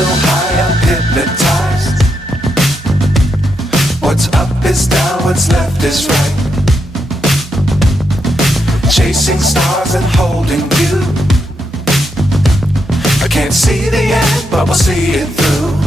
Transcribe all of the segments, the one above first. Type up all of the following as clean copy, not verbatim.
So high I'm hypnotized. What's up is down, what's left is right. Chasing stars and holding you. I can't see the end, but we'll see it through.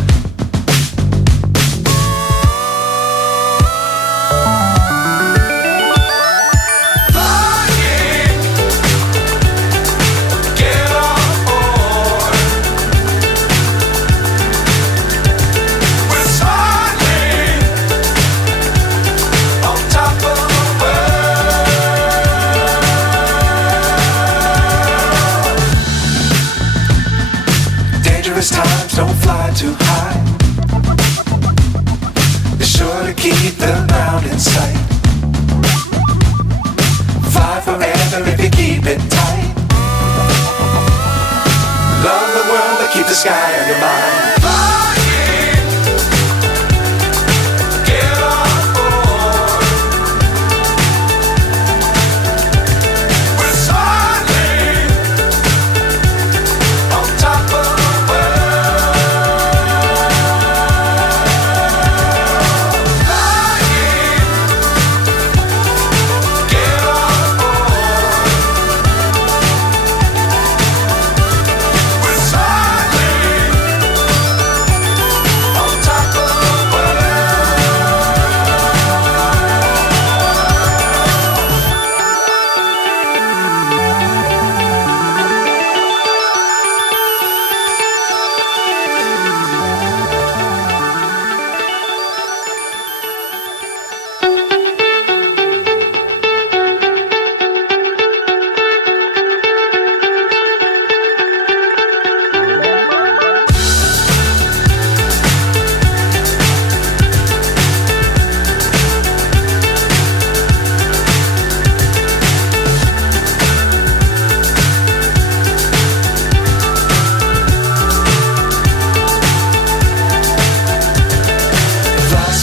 Times don't fly too high. Be sure to keep the ground in sight. Fly forever if you keep it tight. Love the world but keep the sky on your mind.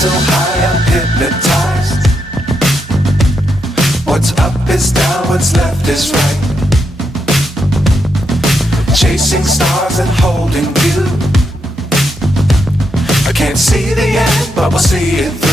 So high I'm hypnotized. What's up is down, what's left is right. Chasing stars and holding you. I can't see the end, but we'll see it through.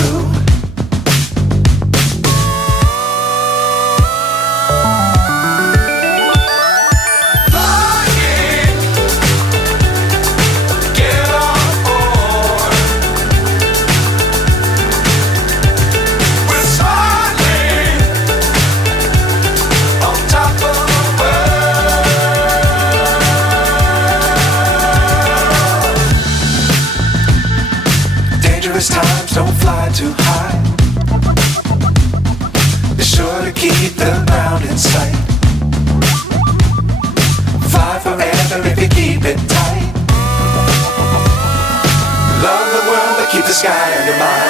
Times don't fly too high. Be sure to keep the ground in sight. Fly forever if you keep it tight. Love the world but keep the sky on your mind.